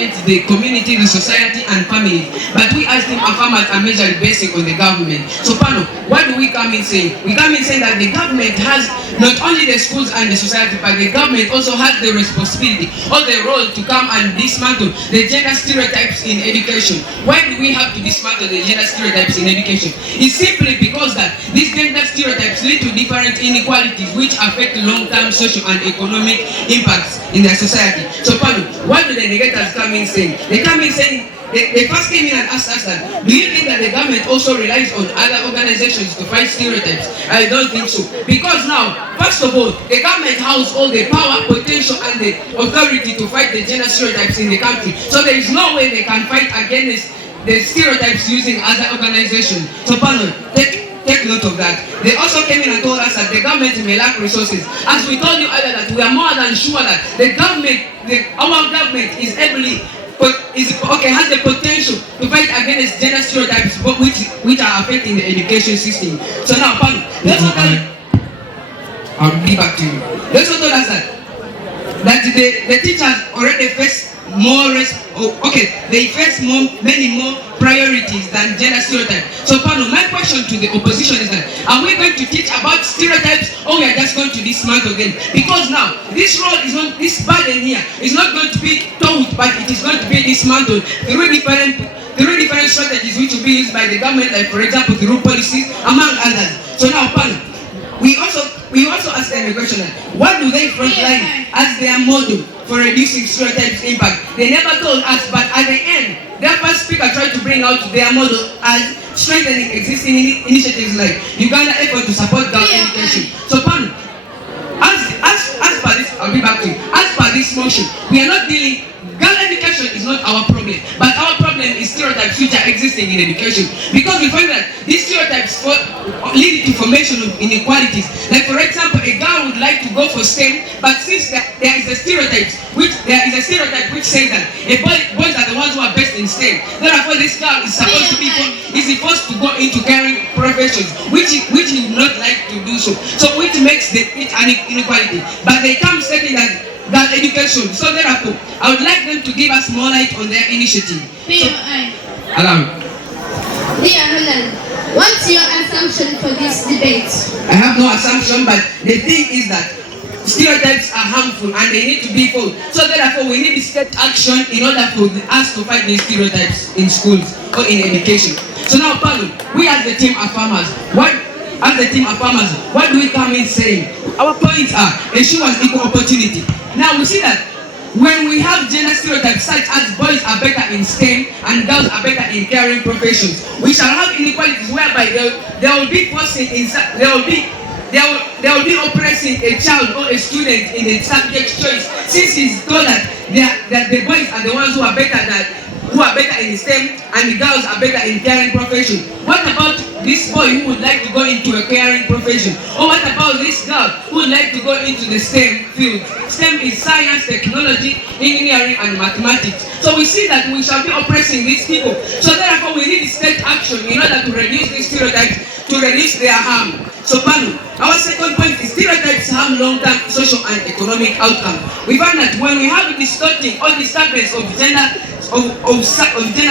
government, the community, the society, and family. But we as team farmers are majorly basing on the government. So, Pano, what do we come in saying? We come in saying that the government has not only the schools and the society, but the government also has the responsibility or the role to come and dismantle the gender stereotypes in education. Why do we have to dismantle the gender stereotypes in education? It's simply because that these gender stereotypes lead to different inequalities which affect long-term social and economic impacts in their society. So, Pano, what do the negators come in saying? They come in saying, they first came in and asked us that, do you think that the government also relies on other organizations to fight stereotypes? I don't think so. Because now, first of all, the government has all the power, potential, and the authority to fight the gender stereotypes in the country. So there is no way they can fight against the stereotypes using other organizations. So, Pano, take note of that. They also came in and told us that the government may lack resources. As we told you earlier, that we are more than sure that the government, our government is has the potential to fight against gender stereotypes which are affecting the education system. So now, Pano, I'll be back to you. They also told us that the teachers already face they face many more priorities than gender stereotypes. So, Pano, my question to the opposition is that, are we going to teach about stereotypes, or we are just going to dismantle them? Because now, this burden here is not going to be taught, but it is going to be dismantled through different strategies which will be used by the government, like for example through policies, among others. So now, Pano, we also ask them a question: what do they frontline as their model for reducing stereotypes impact? They never told us, but at the end, their first speaker tried to bring out their model as strengthening existing initiatives like Uganda effort to support girl education. So, Pano, as per this, I'll be back to you. As per this motion, we are not dealing. Girl education is not our problem, but our problem is stereotypes which are existing in education. Because we find that these stereotypes lead to formation of inequalities. Like for example, a girl would like to go for STEM, but since there is a stereotype which says that boys are the ones who are best in STEM, therefore this girl is supposed to go into caring professions, which he would not like to do so. So which makes it an inequality. But they come stating that education. So therefore, I would like them to give us more light on their initiative. Allow me. What's your assumption for this debate? I have no assumption, but the thing is that stereotypes are harmful and they need to be fought. So therefore, we need to take action in order for us to fight these stereotypes in schools or in education. So now, Pano, we as the team of farmers, what do we come in saying? Our points are ensure equal opportunity. Now we see that when we have gender stereotypes such as boys are better in STEM and girls are better in caring professions, we shall have inequalities whereby there will be oppressing a child or a student in a subject choice, since it's told that the boys are the ones who are better in STEM and the girls are better in caring profession. What about this boy who would like to go into a caring profession? Or what about this girl who would like to go into the STEM field? STEM is science, technology, engineering, and mathematics. So we see that we shall be oppressing these people. So therefore we need to take action in order to reduce these stereotypes, to reduce their harm. So, Pano, our second point is stereotypes harm long-term social and economic outcomes. We find that when we have distorting or disturbance of gender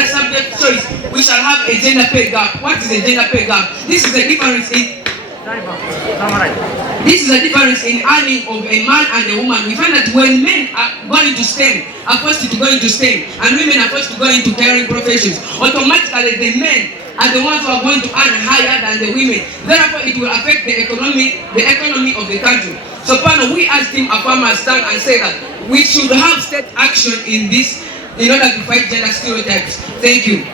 subject choice, we shall have a gender pay gap. What is a gender pay gap? This is the difference in earning of a man and a woman. We find that when men are going to STEM, are forced to go into STEM, and women are forced to go into caring professions, automatically the men are the ones who are going to earn higher than the women. Therefore, it will affect the economy of the country. So, Pano, we as team of farmers stand and say that we should have state action in this in order to fight gender stereotypes. Thank you.